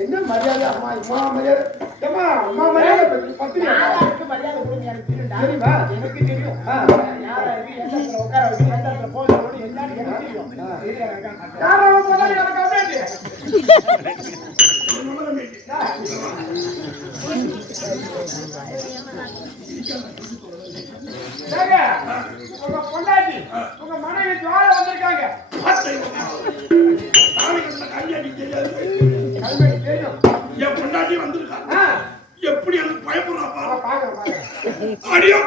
என்ன மரியாதை அம்மா அம்மா மரியாதை ஏமா அம்மா மரியாதை பத்தி யாருக்கு மரியாதை கொடுங்க எனக்கு தெரியுமா எனக்கு தெரியும் யாரா இருக்கு எந்த இடத்துல உட்கார வச்சு எந்த இடத்துல போகணும் என்னன்னு எனக்கு தெரியும் யாரா போதா எனக்கு அப்படியே உங்க பொண்டாட்டி உங்க மனைவி ஜோர வந்திருக்காங்க என் பொண்டாட்டி வந்திருக்காங்க எப்படி எனக்கு பயப்படுறா அடியோ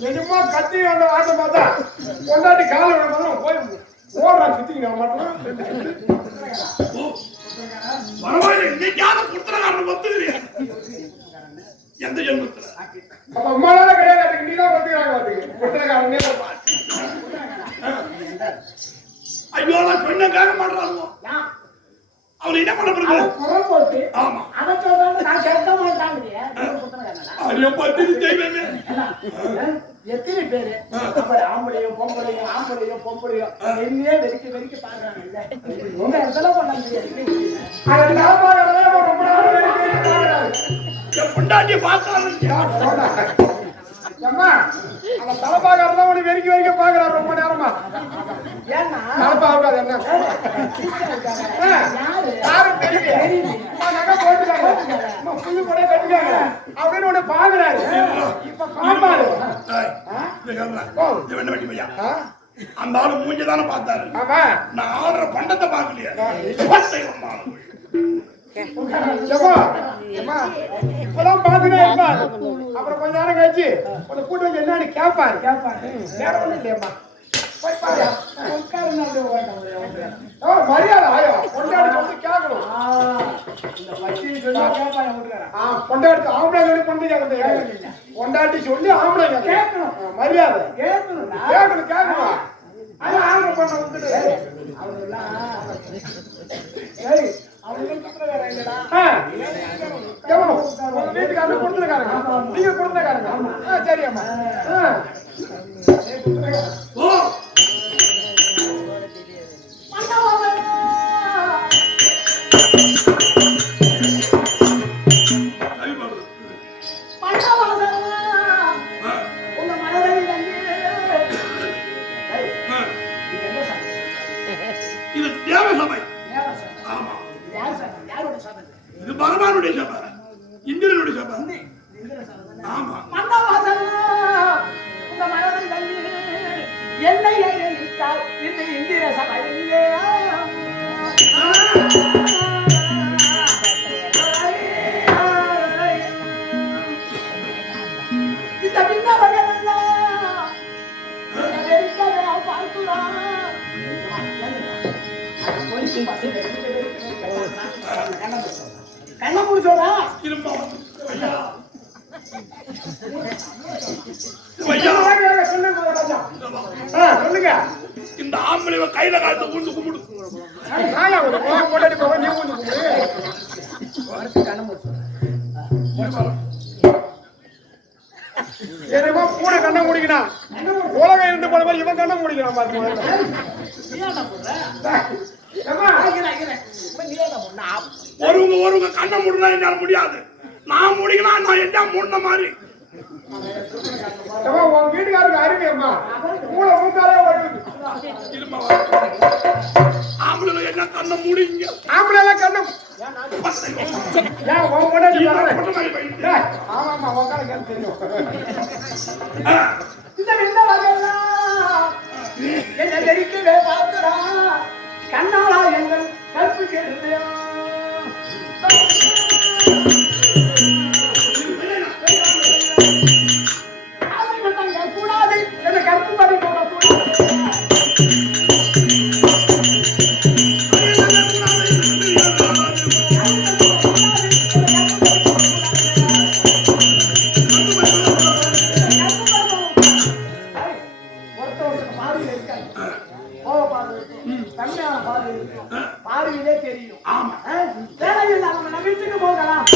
நிஜமா கத்தி அந்த வாட்ட பார்த்தா கொண்டாட்டி கால விட போய் ஓடுறா சுத்திக்கிற மாட்டோம் பரவாயில்ல இன்னைக்கான குடுத்தனக்காரன் ஒத்துக்கிறீங்க எந்த ஜென்மத்துல அப்ப அம்மாவால கிடையாது நீதான் ஒத்துக்கிறாங்க பாத்துக்கு குடுத்தனக்காரனே ஐயோ நான் சொன்ன கேட்க மாட்டாங்க அவன் என்ன பண்ண போறது குரல் போட்டு ஆமா அதை சொல்றாங்க நான் கேட்க மாட்டாங்க ஐயோ பத்தி செய்வேன் எத்தனை பேரு ஆம்பளையும் பொம்பளையும் என்னையே வெறிக்க பாக்குறாங்க இல்ல உங்க இடத்துல பண்ணாங்க பொண்டாட்டிய பாக்குறாங்க அம்மா அந்த தலைப்பாக்காரர் தான் உனக்கு வெறிக்க பாக்குறாரு ரொம்ப நேரமா ஏன்னா தலைப்பாக்காது என்ன யாரும் தெரியல நகை போட்டுக்காங்க புல்லு கூட கட்டிக்காங்க அப்படின்னு ஒண்ணு பாக்குறாரு இப்ப பாப்பாரு அந்த ஆளு மூஞ்சதானே பார்த்தாரு ஆமா நான் ஆடுற பண்டத்தை பார்க்கலையா இப்பதான் பாத்துனே இருப்பாரு அப்புறம் கொஞ்ச நேரம் கழிச்சு உன்னை கூட்டு வந்து என்னன்னு கேட்பாரு வேற ஒண்ணும் இல்லையம்மா மரியாதை ஆயோ கொண்டாடி சொல்லி கேட்கணும் கொண்டாடி ஆம்பளை சொல்லி பொண்ணு கேட்கறது கொண்டாட்டி சொல்லி ஆம்பளை கேட்கணும் மரியாதை கேட்கணும் அது ஆம்பளை பண்ண வந்துட்டு வீட்டுக்காரங்க கொடுத்துருக்காங்க நீங்க கொடுத்துருக்காங்க சரி அம்மா இது தேவசபை இது பகவானுடைய சபை இந்திரனுடைய சபை ஆமா என்னை இந்த இந்திர சபையிலே இந்த பின்னவர்கள் கண்ண முடிச்சோடா சொல்லுங்க இந்த ஆம்பளை கையில காலத்தை ஊந்து கும்பிடு என்னமா கூட கண்ண முடிக்கணும் உலகம் இருந்து போன மாதிரி இவன் கண்ண முடிக்கிறான் ஒருவங்க கண்ண முடினா என்னால முடியாது நான் முடிக்கணும் நான் என்ன முன்ன மாதிரி உன் வீட்டுக்காரருக்கு அருமையம்மா மூளை மூக்காலே ஆம்பளை என்ன கண்ண முடிங்க ஆம்பளை எல்லாம் கண்ணம் ஆமாமா உக்கால தெரியும் இந்த என்ன தெரிக்கவே பார்க்கிறான் கண்ணாளா எங்கள் கற்பு கேள்வியா கூடாது என்ன கற்பு படி கம்மியான பார்வையிலே தெரியும். ஆமா. தேவையில்லை, நம்ம வீட்டுக்கு போகலாம்.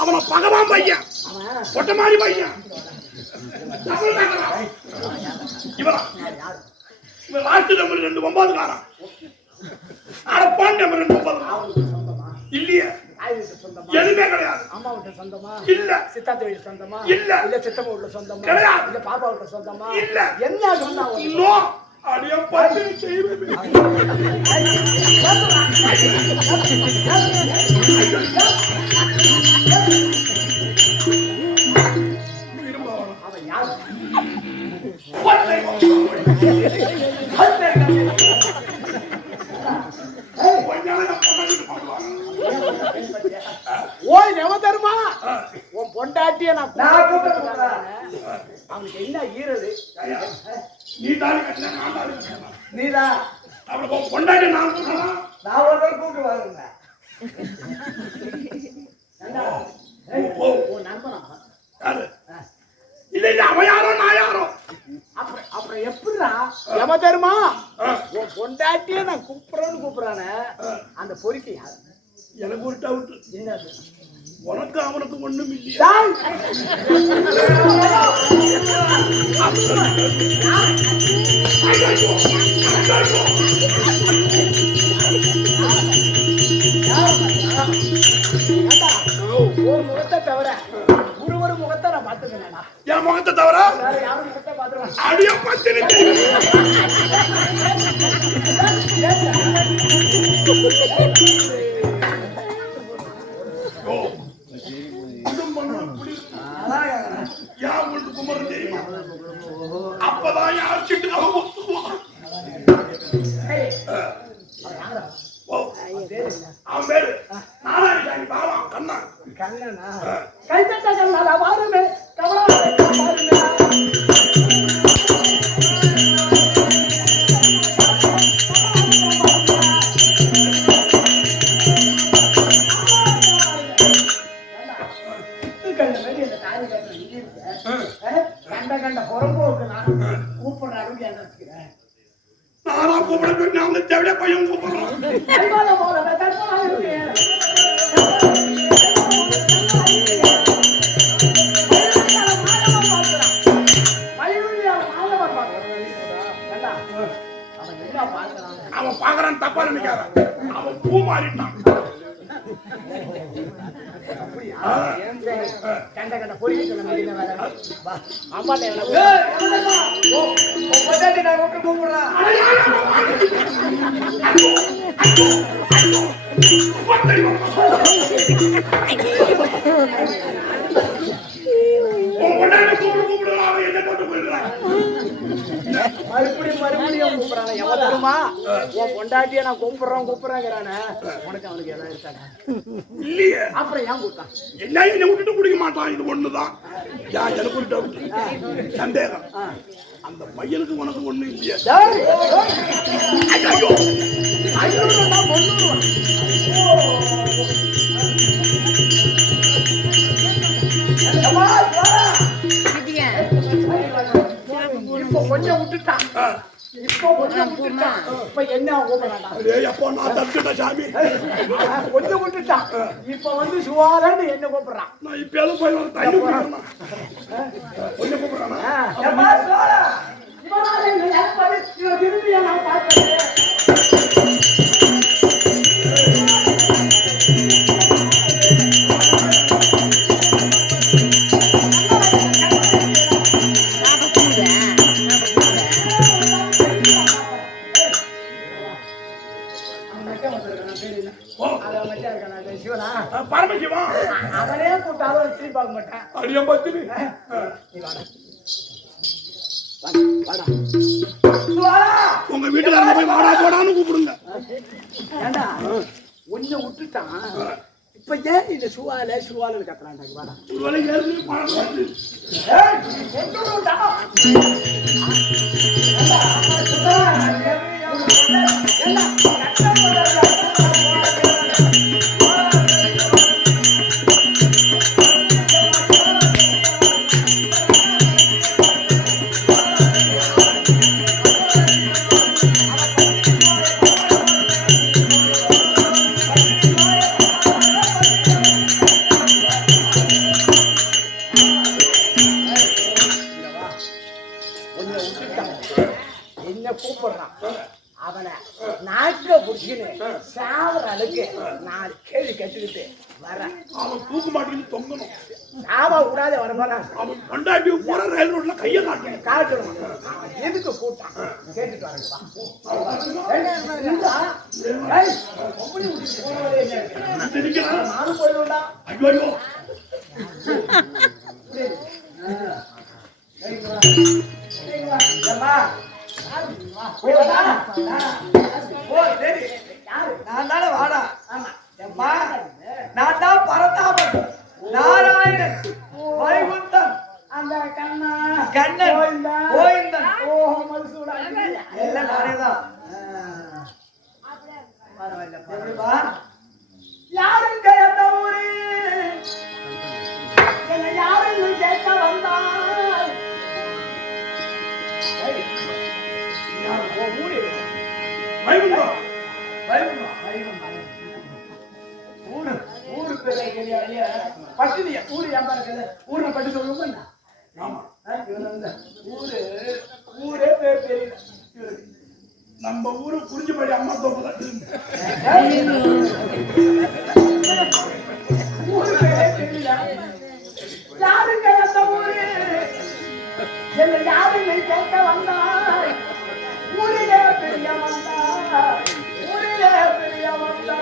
அவனை பகவான் பையன், பொட்ட மாதிரி பையன். இவன் லாஸ்ட் நம்பர் 2 9 காரன். அடப்பான் நம்பர் 2 9 இல்லையே, எதுவுமே கிடையாது. அம்மா வீட்டு சொந்தமா இல்ல, சித்தாத்த வீட்டு சொந்தமா இல்ல, இல்ல சித்தப்பா வீட்டு சொந்தமா கிடையாது, இல்ல பாப்பா வீட்டு சொந்தமா இல்ல. என்ன சொன்னா நோ அடிய பத்தி செய்வே. அவன் யாரு? ஓய் நவதர்மா, உன் பொண்டாட்டிய நான் அவனுக்கு என்ன ஈரது? நீ தாலி கட்டின, நான் தாலி கட்டின. நீதான் அவளை பொண்டாட்டி நான் சொன்னா நான் ஒரு நாள் கூப்பிட்டு வாங்க. யாரு? இல்ல இல்ல, அவன் யாரோ நான் யாரோ. அப்புறம் எப்படிடா யமதர்மா உன் பொண்டாட்டிய நான் கூப்பிடுறானே அந்த பொறுக்கி யாரு? எனக்கு ஒரு டவுட். என்னது? உனக்கு அவனுக்கு ஒண்ணும் இல்லையா? ஒரு முகத்தை தவிர ஒரு முகத்தை நான் பார்த்துக்கிறேன். என் முகத்தை தவிர யாரும் முகத்தை பார்த்துருவேன். அடிய பத்தினி தெரியுமா? அப்பதான் யார் சிட்டுக்காக ஒத்துக்குவான். அவன் பேரு நாராயணசாமி பாவம் கண்ணா. கண்ணனா கைத்தட்ட கண்ணா பாருமே கவலை பாருமே. கண்ட பொறம்போக்கு நான் கூப்பிடுறாரு என்ன நானா கூப்பிட நான் தேவையா பையன் கூப்பிடுறான். அவன் பாக்குறான் தப்பா நினைக்காத, அவன் பூ மாறிட்டான். கண்ட கண்ட பொறிக்க அம்மா கூப்பிடுறான். மறுபடியும் கூப்பிடுறாங்க. எவன் தருமா உன் பொண்டாட்டிய நான் கூப்பிடுறேங்கிறானே, உனக்கு அவனுக்கு எல்லாம் இருக்காங்க இல்லையே. அப்புறம் ஏன் கூப்பிட்டான்? என்ன என்னை விட்டுட்டு குடிக்க மாட்டான். இது ஒண்ணுதான் எனக்கு ஒரு டவுட், சந்தேகம். அந்த பையனுக்கு உனக்கு ஒண்ணு இல்லையா? ஐயோ 500 இப்போ கொஞ்சம் விட்டுட்டான். இப்ப என்ன கொஞ்சம் விட்டுட்டான். இப்ப வந்து சுவாரன்னு என்ன கூப்பிடுறான். நான் இப்ப எதுவும் போய் தண்ணி கூப்பிடுறேன். கொஞ்சம் கூப்பிடுறானா? திரும்பி நான் பார்த்தேன். பரமசிவம் அவனே கூட்டாலும் திரும்பி பார்க்க மாட்டேன். அடியா பத்தினி உங்க வீட்டுக்காரங்க போய் வாடா போடான்னு கூப்பிடுங்க. ஏண்டா ஒன்ன விட்டுட்டான். இப்ப ஏன் இந்த சுவால கத்துறான்டா வாடா. ஒருவேளை ஏற்கனவே பணம் வருது. ஏய் கொண்டுடா. என்ன கூப்பிடுறான் அவனை நாக்க புடிச்சுன்னு சாவர அளவுக்கு 4 கேள்வி கேட்டுக்கிட்டு வரேன். அவன் தூக்க மாட்டேன்னு தொங்கணும். சாவா கூடாது வர போறான். அவன் பொண்டாட்டி போற ரயில் ரோட்ல கையை காட்டணும். காட்டணும். எதுக்கு கூட்டான் கேட்டுட்டு வரேன். நானும் போயிடும்டா. ஐயோ நான் தானே வாடா. நான் தான் பரதாபன் நாராயணன் வைகுந்தன் அந்த கண்ணன் கோவிந்தன் எல்லாம் நானே தான். எப்படிப்பா யாரும் கேட்ட ஊரு என்ன யாரும் கேட்க வந்தாய். ஊரு ஊரு பேரு பட்டினியா ஊரு ஏன் ஊரை பற்றி சொல்லுங்க. ஊரே பேர் தெரியல. நம்ம ஊரு குறிஞ்சிப்படி அம்மா தோப்பு தான். ஊரு பேரே தெரியல. யாரும் கேட்ட ஊரு என்ன யாரும் கேட்க வந்தாய். ஊரிலே பெரிய வந்தா ஊரிலே பெரிய வந்தா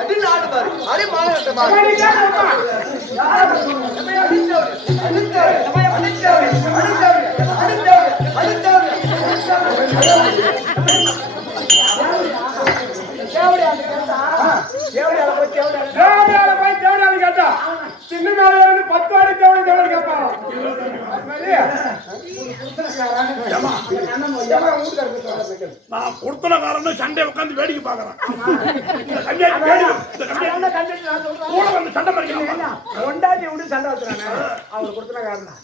அடி நாடு பாரு அடி மாநகரமா நான் கொடுத்தனக்காரன் சண்டை உட்காந்து வேடிக்கை பாக்குறேன். சண்டை படிக்கலாம். கொண்டாடி விட்டு சண்டை வச்சுறாங்க. அவர் கொடுத்தன காரணம்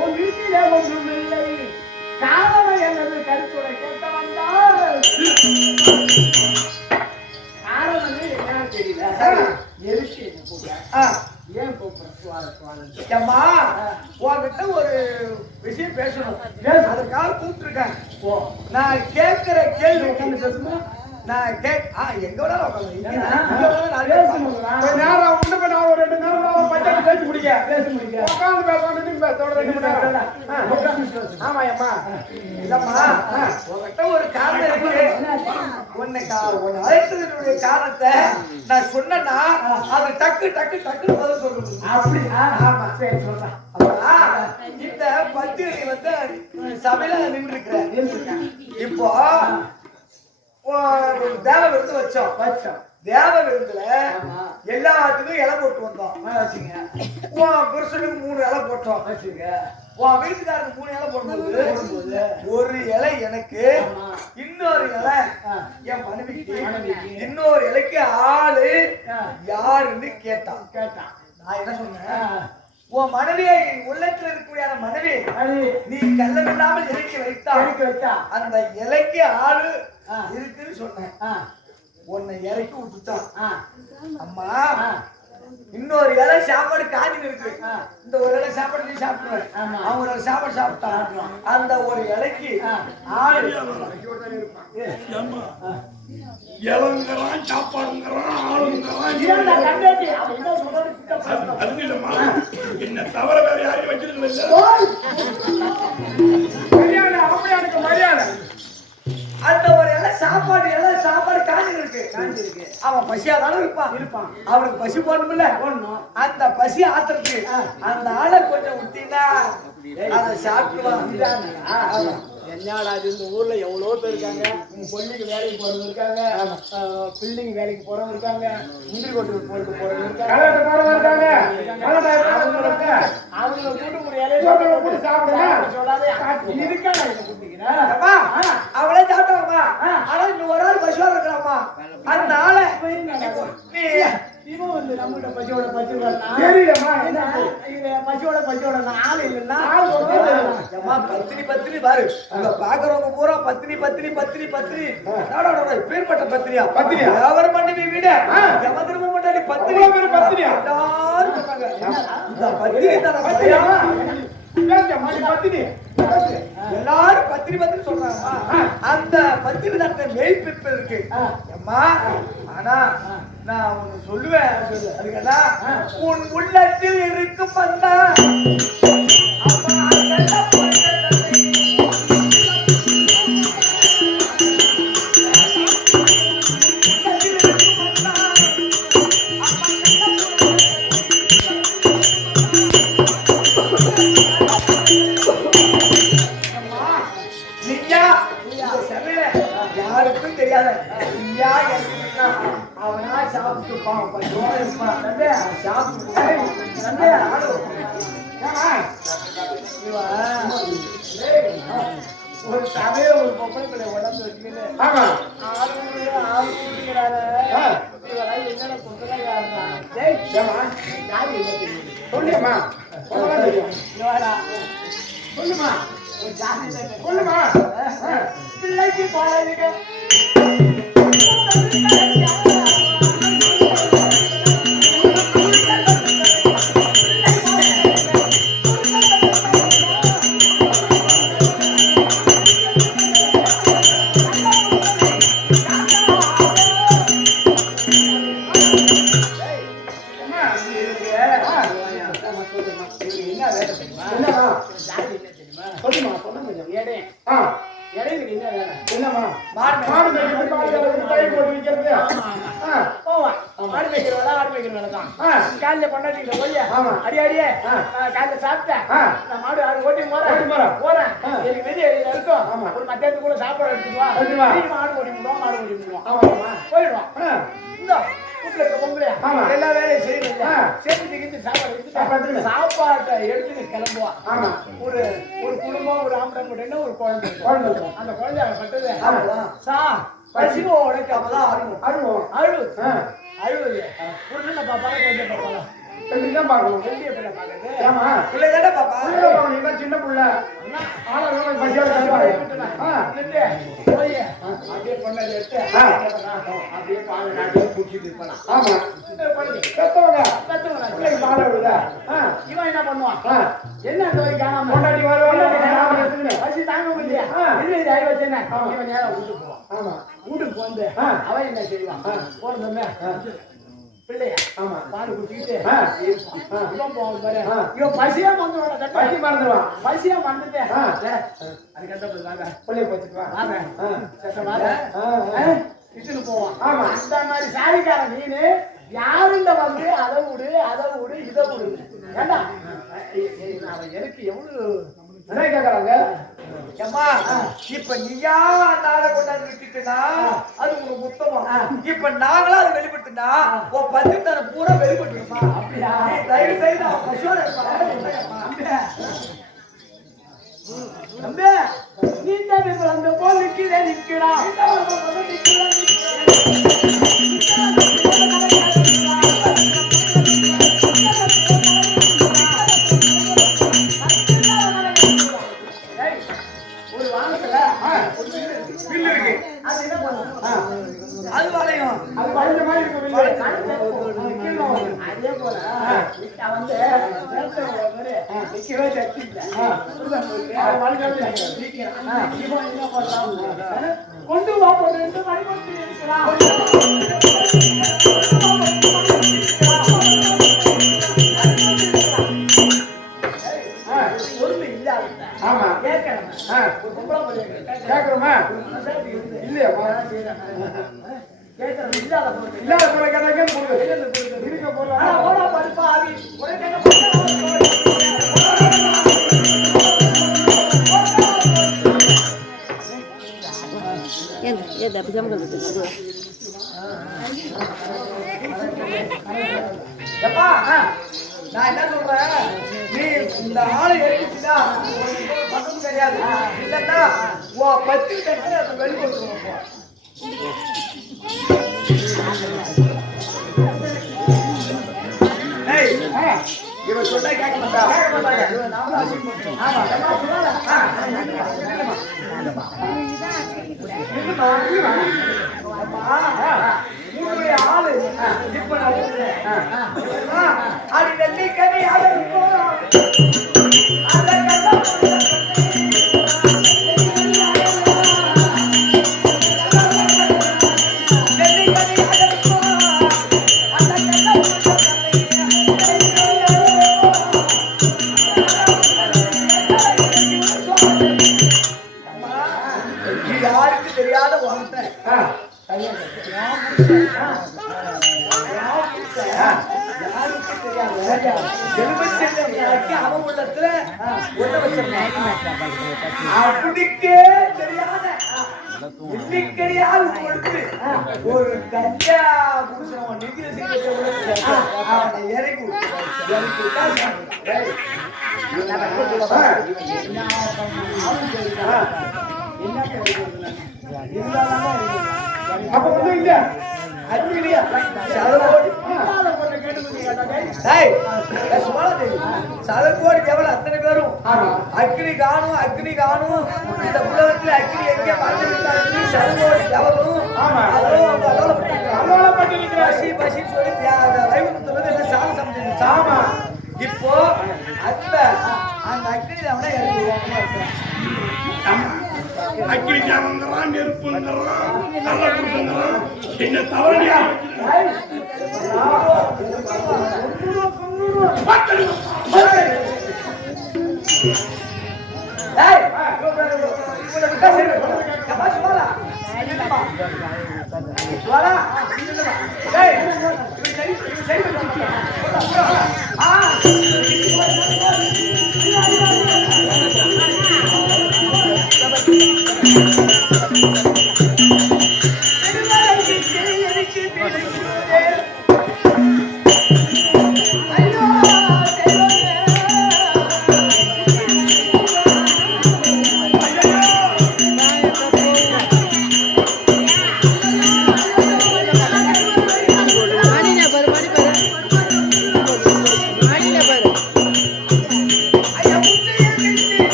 உன் வீட்டிலே ஒன்றும் இல்லை. காரணம் எனது கருத்துரை கேட்க வந்தால் காரணம் என்னன்னு தெரியல. எதுக்கு என்ன கூப்பிட ஏன் கூப்பிடுறேன் உன்கிட்ட ஒரு விஷயம் பேசணும். அதுக்காக கூப்பிட்டுருக்கேன். நான் கேட்கிற கேள்வி பேசணும். நான் எங்க வேணாலும் ஒரு 2 நேரம் பஞ்சாயத்து பேசி முடிக்க உட்காந்து பேச. ஆமா அம்மா இல்லம்மா உங்ககிட்ட ஒரு காரணம் இருக்கு. உன்னை அழைத்ததனுடைய காரணத்தை நான் சொன்னா அது டக்கு டக்கு டக்குன்னு பதில் சொல்லணும். அப்படி ஆமா சரி சொல்றேன். இந்த பத்திரிகை வந்து சபையில நின்று இருக்கிறேன். இப்போ தேவ விருந்து வச்சோம். தேவ விருந்துல எல்லாத்துக்கும் இலை போட்டு வந்தோம். உன் புருஷனுக்கு 3 இலை போட்டோம். உன் வீட்டுக்காரருக்கு 3 இலை போடும்போது ஒரு இலை எனக்கு, இன்னொரு இலை என் மனைவிக்கு, இன்னொரு இலைக்கு ஆளு யாருன்னு கேட்டான். நான் என்ன சொன்னேன்? உன் மனைவியை உள்ளத்துல இருக்கக்கூடிய மனைவி நீ கள்ளமில்லாமல் இறக்கி வைத்தா அந்த இலைக்கு ஆளு இருக்குன்னு சொன்னேன். உன்னை இறக்கி விட்டுட்டான். அம்மா இன்னொரு இலை சாப்பாடு காஞ்சி இருக்கு. இந்த ஒரு இலை சாப்பாடு நீ சாப்பிடுவேன். அவங்க ஒரு சாப்பாடு சாப்பிட்டான். அந்த ஒரு இலைக்கு ஆளு இளங்குறான், சாப்பாடுங்கிறான், ஆளுங்கிறான். அது இல்லம்மா, என்ன தவிர வேற யாரையும் வச்சிருக்கல. மரியாதை ஆம்பளையானுக்கு மரியாதை. அந்த ஒரு எல்லாம் சாப்பாடு காஞ்சி இருக்கு. அவன் பசியாதாலும் இருப்பான். அவனுக்கு பசி போடணும்ல. அந்த பசி ஆத்துறதுக்கு அந்த ஆளை கொஞ்சம் விட்டீங்கன்னா அதை சாப்பிடுவான். என்னடா இந்த ஊர்ல எவ்வளவு பேர் இருக்காங்க. கொல்லிக்கு வேலைக்கு போறவங்க இருக்காங்க, பில்டிங் வேலைக்கு போறவங்க இருக்காங்க, முந்திரி கொட்டு போறவங்க இருக்காங்க. அவங்க கூட்டு ஒரு இலையை போட்டு சாப்பிடுங்க சொல்லாதே. இதுக்காக அவளே சாப்பிட்டாங்கம்மா. ஆனா இன்னும் ஒரு ஆள் பசுவா இருக்கிறாம்மா. அந்த ஆளை இவன் வந்து நம்மகிட்ட பசியோட தெரியலம்மா. என்ன பசியோட ஆள் இல்லைன்னா பத்தினி பாரு. அங்க பாக்குறவங்க பூரா பத்தினி பேர்பட்ட பத்தினியா அவர் பண்ணி வீடு திரும்ப மாட்டாடி பத்தினியா எல்லாரும் சொன்னாங்க. இந்த பத்தினி எல்லாரும் பத்தினி சொல்றாங்கம்மா. அந்த பத்தினி தான் மெய்ப்பிப்பு இருக்கு அம்மா. ஆனா நான் ஒண்ணு சொல்லுவேன். அதுக்கா உன் உள்ளத்தில் இருக்கும் வந்தா யாருக்கும் தெரியாத அவனா சாப்பிட்டுப்பான். ஒரு சபையில ஒரு பொம்பளை பிள்ளை உடம்பு வச்சுக்கிட்டு என்னென்ன சொல்லுமா சொல்லுமா பிள்ளைக்கு பாருங்க. காலையில கொண்டாடிட்டு போய் அடியே காலையில சாப்பிட்டேன். நான் மாடு ஆடு ஓட்டி போறேன். எனக்கு வெளியே இருக்கும். ஒரு மத்தியானத்துக்கு கூட சாப்பாடு எடுத்துக்குவா. மாடு ஓட்டி போயிடுவான். இந்த வீட்டுல இருக்க பொங்கலையா எல்லா வேலையும் செய்யணும். சேர்த்து சாப்பாடு சாப்பாட்டை எடுத்துட்டு கிளம்புவான். ஒரு குடும்பம், ஒரு ஆம்பளை முட்டைன்னு ஒரு குழந்தை. அந்த குழந்தை பட்டது பசிவோட அப்பதான் அழுவது புருஷனை பாப்பாங்க, கொஞ்சம் பாப்பாங்க. பார்க்கணும் வெளியே பிள்ளை பாக்குறது பிள்ளை தானே பாப்பா. சின்ன பிள்ளை போய் அப்படியே பொண்ணாடி எடுத்து அப்படியே பால் நாட்டி குடிச்சிட்டு இருப்பான். ஆமா கத்தவங்க பிள்ளைக்கு பால் விடுதா. இவன் என்ன பண்ணுவான்? என்ன காணாம பொண்டாடி பசி தாங்க முடியா இது ஆகி வச்சேன்னு இவன் நேரம் வீட்டுக்கு போவான். ஆமா வீட்டுக்கு வந்து அவன் என்ன செய்வான்? போறதுமே பிள்ளையா பால் குடிச்சுக்கிட்டு போவான் பாரு. இவன் பசியா வந்துடுவான். பசி மறந்துடுவான். பசியா மறந்துட்டேன். அதுக்கு அந்த பிள்ளைய போச்சுக்குவான். இட்டுன்னு போவான். ஆமா அந்த மாதிரி சாரிக்காரன் நீனு யாருண்ட வந்து அதை விடு இதை விடு. ஏண்டா அவன் எனக்கு எவ்வளவு கேக்குறாங்க. இப்ப நீயா நாளை கொண்டாந்து விட்டுட்டுனா அது உங்களுக்கு உத்தமம். இப்ப நாங்களா அதை வெளிப்பட்டுனா உன் பத்திர பூரா வெளிப்பட்டுமா? அப்படியா? தயவு செய்து பசுவோட அந்த போல் நிற்கிறான். ஒரு வானத்துல பில்லு இருக்கு. அது என்ன பண்ணும்? அது வளையும். அது வளைஞ்ச மாதிரி இருக்கும். அதே போல வந்து நிக்கவே சக்தி இல்லை. கொண்டு வா கொண்டு வழிபட்டு இருக்கிறான். கேட்கறது இல்லாத பொருள் இல்லாத பொருளை கேட்டாக்கே கொடுங்க. இருக்க பொருள் போடா பருப்பா ஆவி ஒரே எப்பா நான் என்ன சொல்றேன், நீ இந்த ஆளை எடுத்துட்டா மட்டும் தெரியாது, இல்லன்னா உன் பத்தி தட்டு அதை வெளிப்படுத்துவோம். இவன் சொன்னா கேட்க மாட்டாங்க. உன்னுடைய ஆளு இப்ப அது நெல்லிக்கனி யாருக்கு தெரியாத வார்த்தை. அவன் உள்ளத்துல அப்படிக்கே தெரியாத இன்னைக்கடியால் கொடுத்து ஒரு கஞ்சா புருஷன் நிக்கிற அவனை இறங்கி அப்ப ஒண்ணும் இல்ல அது இல்லையா சதகோடி எவ்வளவு அத்தனை பேரும் அக்னி காணும் அக்னி காணும் இந்த உலகத்துல அக்னி எங்கே மறந்து சதகோடி எவரும் பசி பசி சொல்லி வைகுண்டத்துல என்ன சாதம் சமைச்சு இப்போ அந்த அக்னி அவனை அக்கிரிக்காரங்கிறான், நெருப்புங்கிறான், கள்ளக்குடிங்கிறான், என்ன தவறா எரிச்சு